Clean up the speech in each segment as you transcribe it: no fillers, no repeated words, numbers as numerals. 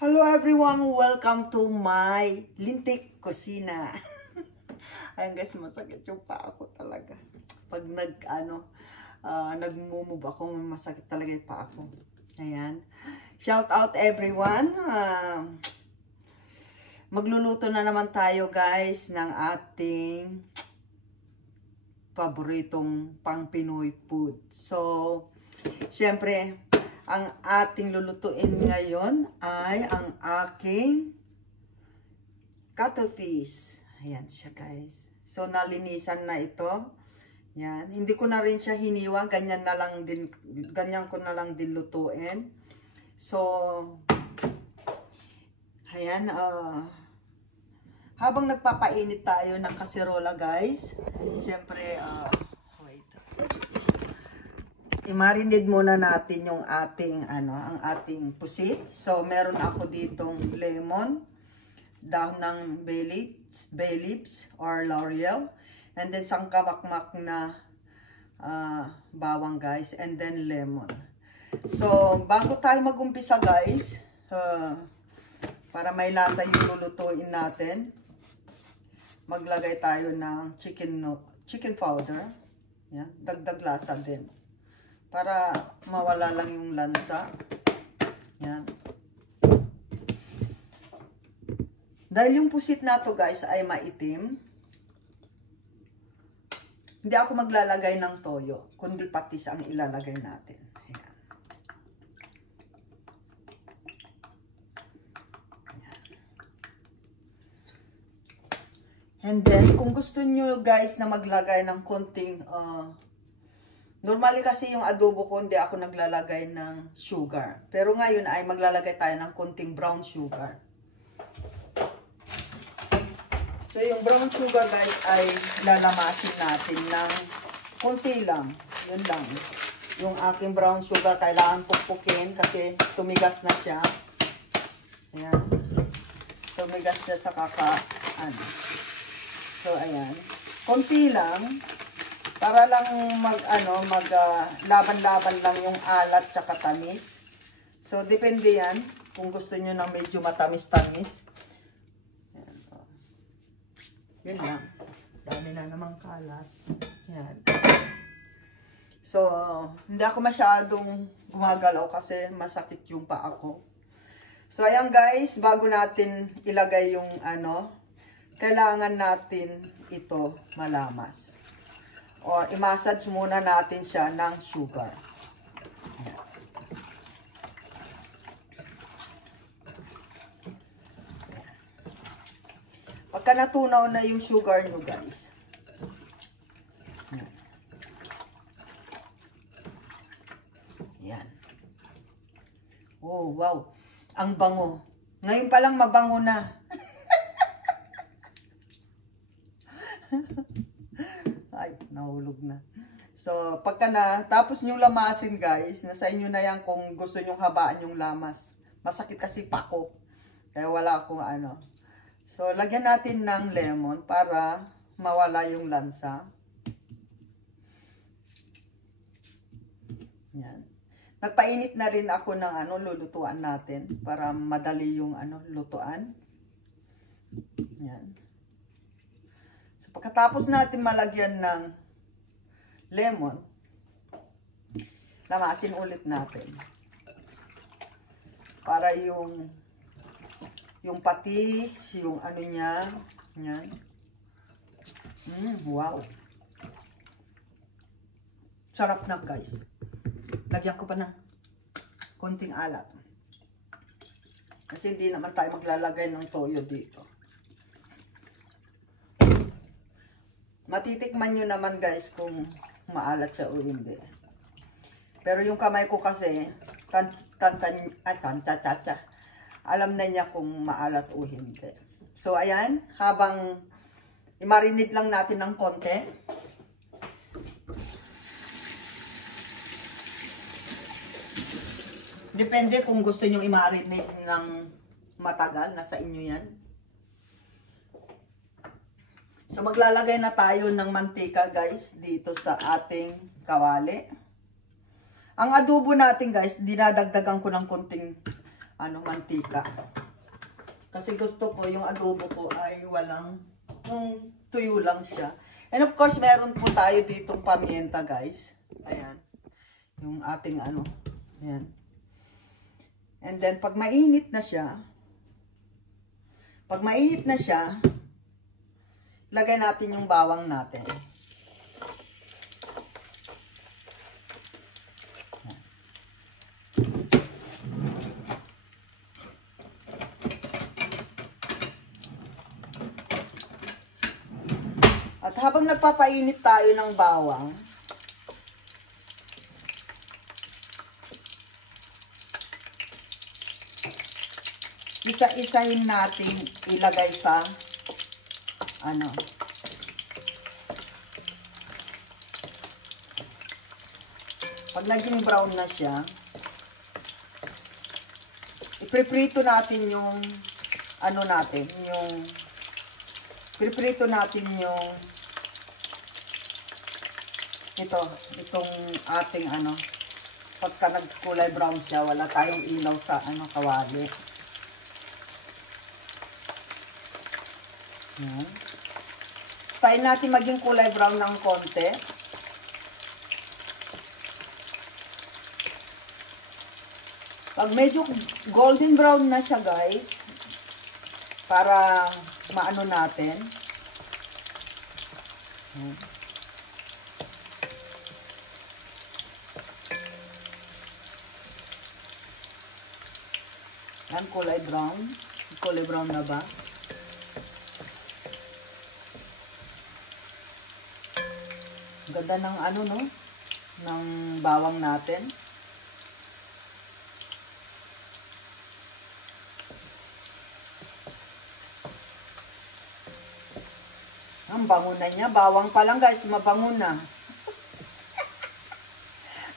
Hello everyone, welcome to my lintik kusina. Ayun guys, masakit yung paa ko talaga. Pag nag-move ako, masakit talaga yung paa ko. Ayan. Shout out everyone. Magluluto na naman tayo guys ng ating paboritong pang Pinoy food. So, syempre, ang ating lulutuin ngayon ay ang aking cuttlefish. Ayan siya guys. So nalinisan na ito. Yan. Hindi ko na rin siya hiniwa. Ganyan ko na lang din lutuin. So, ayan. Habang nagpapainit tayo ng kaserola guys. Siyempre, wait. I-marinate muna natin yung ating ang ating pusit. So meron ako ditong lemon, dahon ng bay leaves or laurel, and then sangkamakmak na bawang guys, and then lemon. So bago tayo magumpisa guys, para may lasa yung lulutuin natin, maglagay tayo ng chicken powder. Yan, dagdag lasa din. Para mawala lang yung lansa. Yan. Dahil yung pusit na to guys ay maitim, hindi ako maglalagay ng toyo, kundi patis ang ilalagay natin. Ayan. Ayan. And then, kung gusto nyo guys na maglagay ng konting normally kasi yung adobo ko, hindi ako naglalagay ng sugar. Pero ngayon ay maglalagay tayo ng konting brown sugar. So yung brown sugar guys ay lalamasin natin ng konti lang. Yun lang. Yung aking brown sugar kailangan pukpukin kasi tumigas na siya. Ayan. Tumigas siya sa So ayan. Konti lang. Para lang laban-laban lang yung alat tsaka tamis. So, depende yan. Kung gusto nyo ng medyo matamis-tamis. Yan. Yun lang. Dami na namang kalat. Yan. So, hindi ako masyadong gumagalaw kasi masakit yung paa ko. So, ayan guys. Bago natin ilagay yung kailangan natin ito malamas. O i-massage muna natin siya ng sugar. Ayan. Pagka natunaw na yung sugar nyo guys. Ayan. Ayan. Oh wow. Ang bango. Ngayon pa lang mabango na. Ay, nahulog na. So, pagka tapos nyo lamasin guys, nasa inyo na yan kung gusto nyo habaan yung lamas. Masakit kasi pako. Kaya wala akong So, lagyan natin ng lemon para mawala yung lansa. Yan. Nagpainit na rin ako ng lulutuan natin para madali yung lutuan. Yan. Pagkatapos natin malagyan ng lemon, lamasin ulit natin. Para yung patis, yung niya, yan. Wow. Sarap na guys. Lagyan ko pa na konting alat. Kasi hindi naman tayo maglalagay ng toyo dito. Matitikman nyo naman guys kung maalat siya o hindi. Pero yung kamay ko kasi, alam na niya kung maalat o hindi. So ayan, habang i-marinate lang natin ng konti. Depende kung gusto nyo i-marinate ng matagal, nasa inyo yan. So, maglalagay na tayo ng mantika, guys, dito sa ating kawali. Ang adobo natin, guys, dinadagdagan ko ng konting mantika. Kasi gusto ko yung adobo ko ay walang, yung tuyo lang siya. And of course, meron po tayo ditong pamienta, guys. Ayan. Yung ating ayan. And then, pag mainit na siya, lagay natin yung bawang natin. At habang nagpapainit tayo ng bawang, isa-isahin natin ilagay sa pag naging brown na siya, ipiprito natin yung piprito natin yung itong ating pagka nagkulay brown siya, wala tayong ilaw sa kawali. Yan. Tayo natin maging kulay brown ng konti. Pag medyo golden brown na siya, guys, para maano natin. Yan, kulay brown. Kulay brown na ba? Ganda ng ng bawang natin. Ang bango na niya. Bawang pa lang, guys. Mabango na.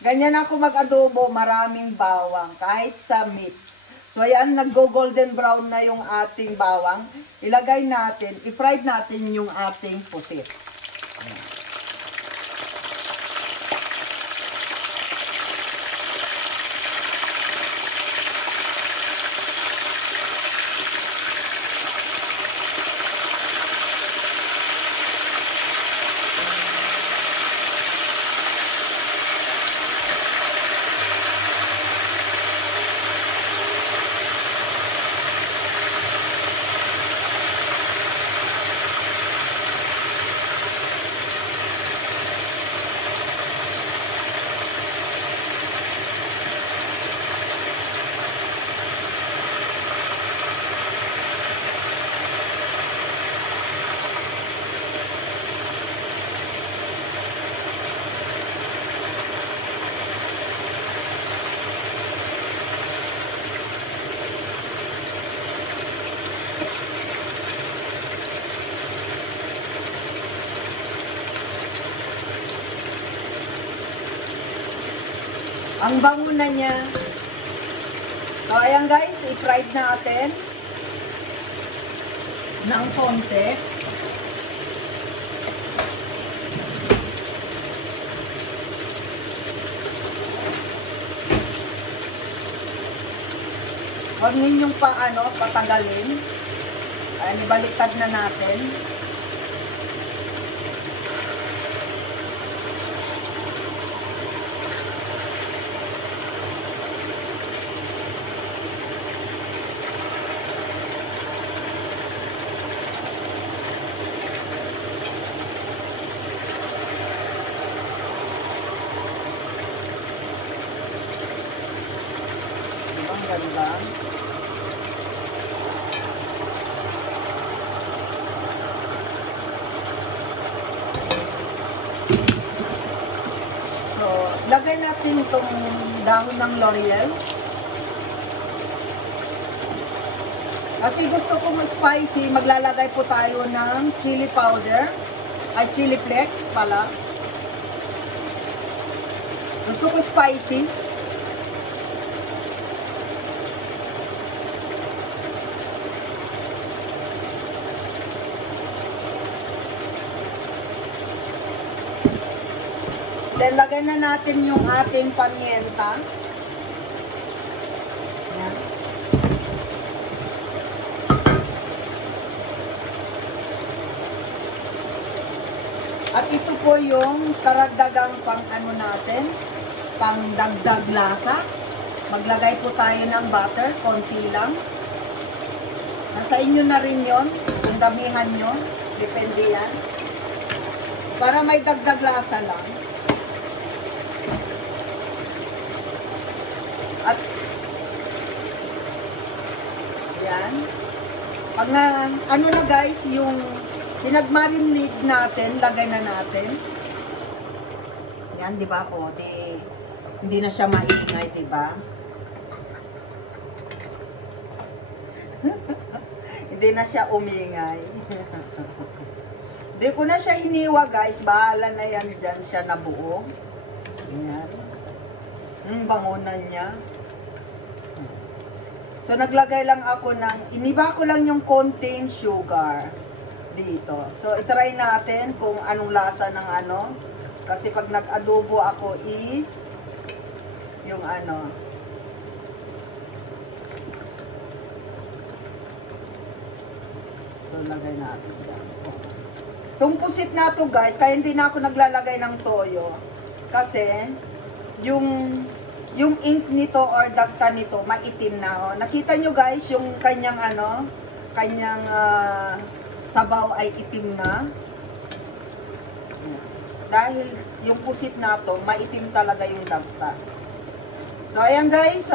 Ganyan ako mag-adobo. Maraming bawang. Kahit sa meat. So, ayan. Nag-golden brown na yung ating bawang. Ilagay natin. I-fried natin yung ating pusit. Ayan. Ang bango na niya. So, ayan guys, i-fried natin ng konti. Huwag ninyong patagalin. Ayan, ibaliktad na natin. Ang ganda. So, lagay natin itong dahon ng L'Oreal. Kasi gusto kong spicy, maglalagay po tayo ng chili powder. Ay, chili flakes pala. Gusto ko spicy. Then, lagay na natin yung ating pamienta. Yan. At ito po yung karagdagang pang ano natin, pang dagdag lasa. Maglagay po tayo ng butter, konti lang. Nasa inyo na rin yon, kung damihan nyo, depende yan. Para may dagdag lasa lang. At yan. Pag na, ano na guys, yung pinag-marinate natin, lagay na natin. Yan, di ba? O, hindi na siya maingay, di ba? Hindi na siya umingay. Hindi ko na siya iniwa, guys. Bahala na yan dyan siya nabuo. Yan. Bangunan niya. So, naglagay lang ako ng, iniba ko lang yung konting sugar dito. So, itry natin kung anong lasa ng ano. Kasi pag nag-adobo ako is, yung ano. So, lagay natin yan. Itong pusit na to guys, kaya hindi na ako naglalagay ng toyo. Kasi, yung ink nito or dagta nito, maitim na. Oh. Nakita nyo guys, yung kanyang ano, kanyang sabaw ay itim na. Dahil yung pusit na to, maitim talaga yung dagta. So, ayan guys,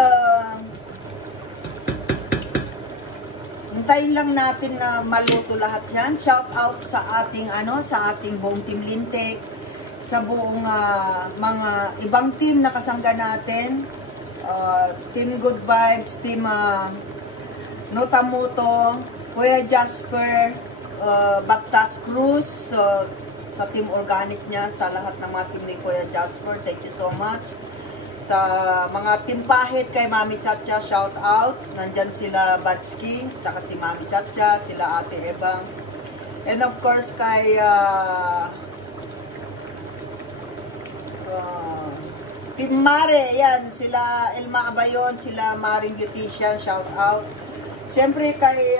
hintayin lang natin na maluto lahat yan. Shout out sa ating ano, sa ating buong Team Lintik, sa buong mga ibang team na kasangga natin. Team Good Vibes, Team Notamoto, Kuya Jasper, Bactas Cruz, sa Team Organic niya, sa lahat ng mga team ni Kuya Jasper, thank you so much. Sa mga Team Pahit, kay Mami Chacha, shout out. Nandyan sila Batski, tsaka si Mami Chacha, sila Ate Ebang. And of course, kay Team Mare, yan, sila Elma Abayon, sila Maring Beautician, shout out. Siyempre kay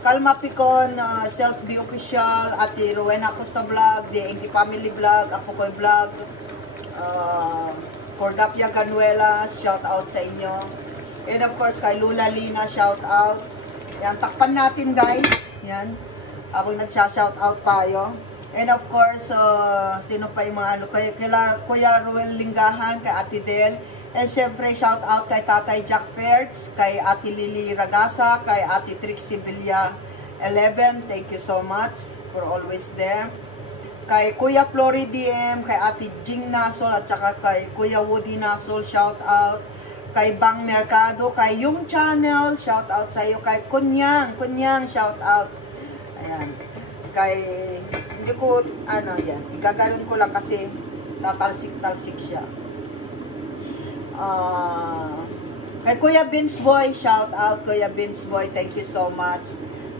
Kalma Picon, Self Be Official, Ate Rowena Costa Vlog, The Enki Family Vlog, Apo Koy Vlog, Cordapia Ganuelas, shout out sa inyo. And of course, kay Lula Lina, shout out. Yan, takpan natin guys. Yan, habang nagsha-shout out tayo. And of course, sino pa yung mga ano, Kuya Ruel Linggahan, kay Ate Del. And syempre, shout out kay Tatay Jack Fertz, kay Ate Lily Ragasa, kay Ate Trixie Villa 11. Thank you so much for always there. Kay Kuya Flory DM, kay Ate Jing Nasol, at saka kay Kuya Woody Nasol, shout out. Kay Bang Mercado, kay Yung Channel, shout out sa iyo. Kay Kunyang, shout out. Ayan. Kay, hindi ko, ano yan, igaganon ko lang kasi tatalsik-talsik siya. Kay Kuya Vince Boy, shout out Kuya Vince Boy, thank you so much.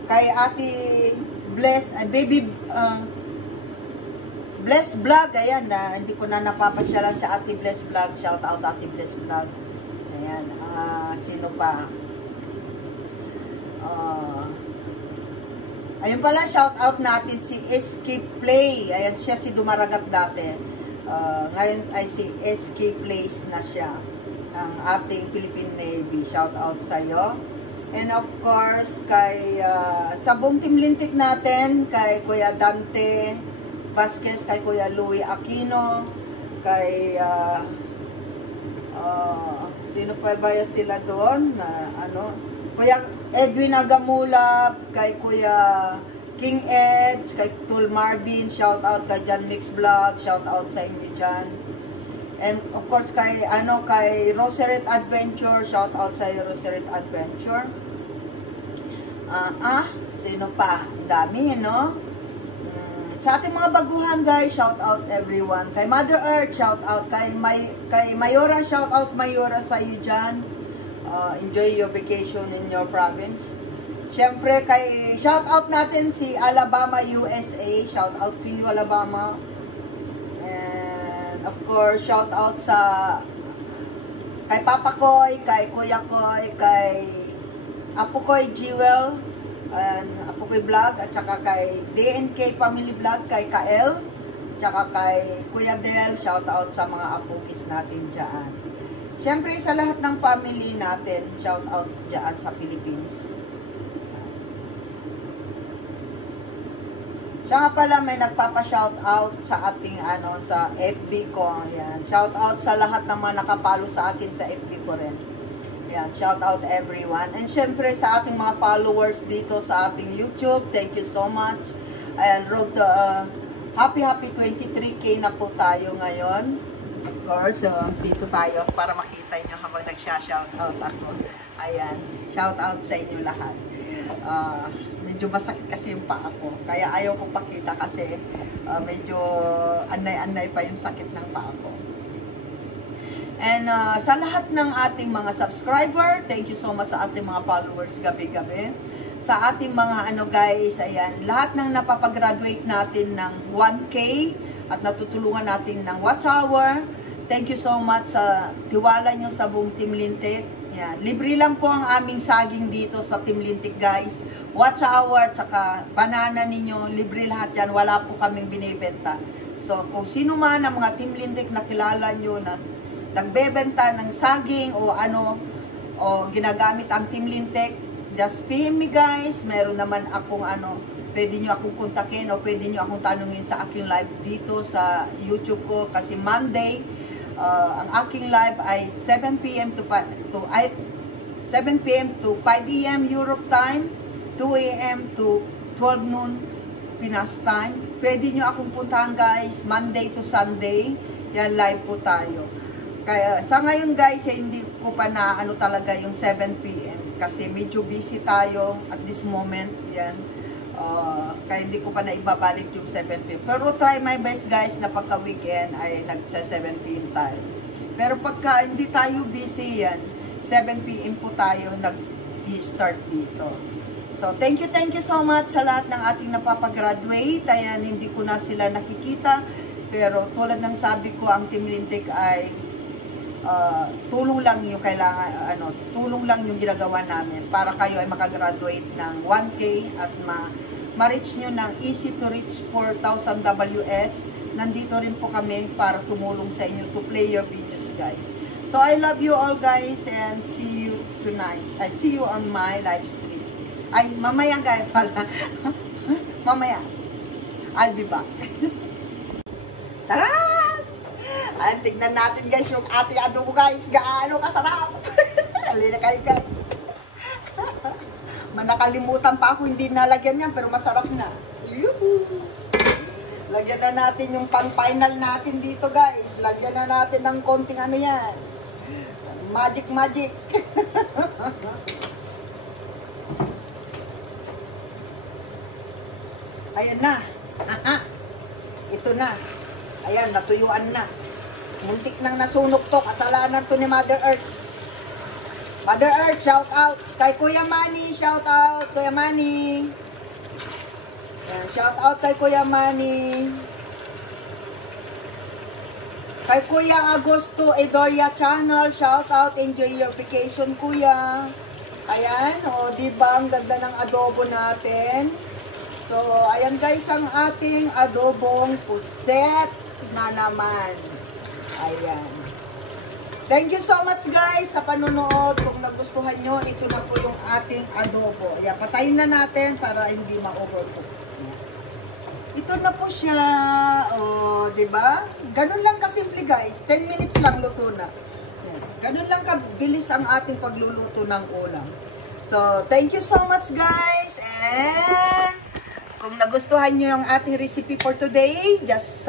Kay Ate Bless, Baby, Bless Vlog, ayan na, hindi ko na napapasyalan sa Ate Bless Vlog, shout out Ate Bless Vlog. Ayan, sino pa? Ayun pala, shout out natin si Escape Play. Ayan siya, si Dumaragat dati. Ngayon ay si Escape Place na siya. Ang ating Philippine Navy. Shout out sa iyo. And of course, kay sa buong Team Lintik natin, kay Kuya Dante Vasquez, kay Kuya Louie Aquino, kay sino pa ba sila doon? Kuya Edwin Agamula, kay Kuya King Edge, kay Tul Marvin, shout out kay John Mix Vlog, shout out sa inyo dyan. And of course kay Roseret Adventure, shout out sa iyo Roseret Adventure. Sino pa? Dami, no? Sa ating mga baguhan guys, shout out everyone. Kay Mother Earth, shout out. Kay Mayora, shout out Mayora sa iyo dyan. Enjoy your vacation in your province. Siyempre, shout out natin si Alabama, USA. Shout out to you, Alabama. And of course, shout out kay Papa Koy, kay Kuya Koy, kay Apo Koy Jewel, and Apo Pukoy Vlog, at saka kay DNK Family Vlog, kay Kael, at saka kay Kuya Del. Shout out sa mga apukis natin dyan. Siyempre sa lahat ng family natin, shout out dyan sa Philippines. Siya nga pala may nagpapa-shout out sa ating sa FB ko. Ayan. Shout out sa lahat ng mga nakapalo sa akin sa FB ko rin. Ayan. Shout out everyone. And syempre sa ating mga followers dito sa ating YouTube. Thank you so much. Ayan. Road to happy 23K na po tayo ngayon. Of course, dito tayo para makita nyo habang nagsha-shout out ako. Ayan. Shout out sa inyo lahat. Medyo masakit kasi yung paa ko. Kaya ayaw ko pakita kasi medyo anay-anay pa yung sakit ng paa ko. And sa lahat ng ating mga subscriber, thank you so much sa ating mga followers gabi-gabi. Sa ating mga guys, ayan, lahat ng napapag-graduate natin ng 1K at natutulungan natin ng watch hour. Thank you so much sa tiwala nyo sa buong Team Lintik. Yan. Libre lang po ang aming saging dito sa Team Lintik, guys. Watch hour, tsaka banana ninyo, libre lahat yan. Wala po kaming binibenta. So, kung sino man ang mga Team Lintik na kilala nyo na nagbebenta ng saging o o ginagamit ang Team Lintik, just PM me, guys. Meron naman akong pwede nyo akong kontakin o pwede nyo akong tanungin sa aking live dito sa YouTube ko. Kasi Monday, ang aking live ay 7 p.m. to 5 a.m. Europe time, 2 a.m. to 12 noon Pinas time. Pwede nyo akong puntahan, guys, Monday to Sunday. Yan, live po tayo. Kaya sa ngayon, guys, hindi ko pa na talaga yung 7 p.m. kasi medyo busy tayo at this moment. Yan. Kaya hindi ko pa na ibabalik yung 7 p.m. Pero try my best, guys, na pagka weekend ay nagsa 7 p.m. tayo. Pero pagka hindi tayo busy yan, 7 p.m. po tayo nag-start dito. So, thank you so much sa lahat ng ating napapag-graduate. Ayan, hindi ko na sila nakikita. Pero tulad ng sabi ko, ang Team Lintik ay tulong lang yung kailangan, tulong lang yung ginagawa namin para kayo ay makagraduate ng 1K at ma-reach nyo ng easy to reach 4,000 WH. Nandito rin po kami para tumulong sa inyo to play your videos, guys. So, I love you all, guys, and see you tonight. I see you on my live stream. Ay, mamaya, guys, pala. Mamaya. I'll be back. Tara! Ay, tignan natin, guys, yung ating adobo, guys. Gaano kasarap. Halina kayo, guys. Nakalimutan pa ako, hindi nalagyan yan, pero masarap na. Yuhu! Lagyan na natin yung pang-final natin dito, guys. Lagyan na natin ng konting yan. Magic. Ayan na. Aha. Ito na. Ayan, natuyuan na. Muntik nang nasunog to. Kasalanan to ni Mother Earth. Mother Earth, shout out. Kay Kuya Manny, shout out. Kuya Manny. Ayan, shout out kay Kuya Manny. Kay Kuya Agosto Edoria Channel, shout out. Enjoy your vacation, Kuya. Ayan, diba ang ganda ng adobo natin. So, ayan guys, ang ating adobong puset na naman. Ayan. Thank you so much, guys, sa panonood. Kung nagustuhan nyo, ito na po yung ating adobo. Ayan, patayin na natin para hindi ma-overcook. Ito na po siya. O, diba? Ganun lang kasimple, guys. 10 minutes lang luto na. Ayan. Ganun lang kabilis ang ating pagluluto ng ulam. So, thank you so much, guys. And kung nagustuhan nyo yung ating recipe for today, just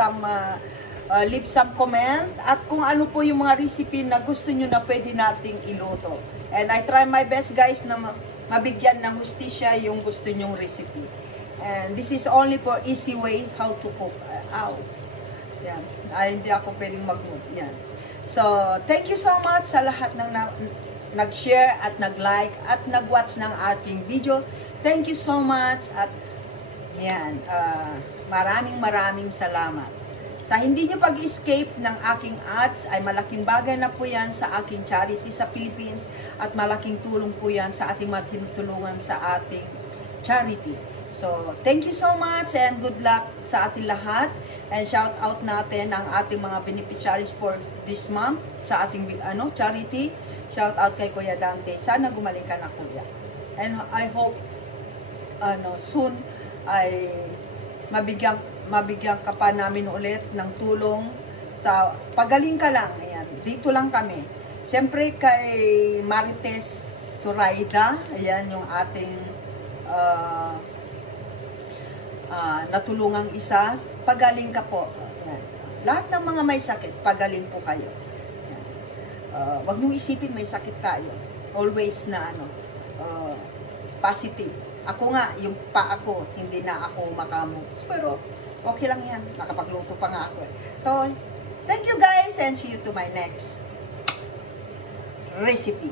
leave some comment. At kung ano po yung mga recipe na gusto nyo na pwede nating iluto. And I try my best, guys, na mabigyan ng hustisya yung gusto nyong recipe. And this is only for easy way how to cook. Yan. Hindi ako pwedeng mag-move. Yan. So, thank you so much sa lahat ng nag-share at nag-like at nag-watch ng ating video. Thank you so much at yan, maraming salamat. Sa hindi nyo pag-escape ng aking ads ay malaking bagay na po yan sa aking charity sa Philippines at malaking tulong po yan sa ating mga tinutulungan sa ating charity. So, thank you so much and good luck sa ating lahat. And shout out natin ang ating mga beneficiaries for this month sa ating charity. Shout out kay Kuya Dante. Sana gumaling ka na, Kuya. And I hope soon ay mabigyan ka pa namin ulit ng tulong sa pagaling ka lang. Ayan, dito lang kami. Siyempre kay Marites Zoraida, ayan yung ating natulungang isa, pagaling ka po. Ayan. Lahat ng mga may sakit, pagaling po kayo. Wag mong isipin may sakit tayo. Always na positive. Ako nga, yung pa ako, hindi na ako makamoves. Pero okay lang yan. Nakapagluto pa nga ako. So, thank you guys and see you to my next recipe.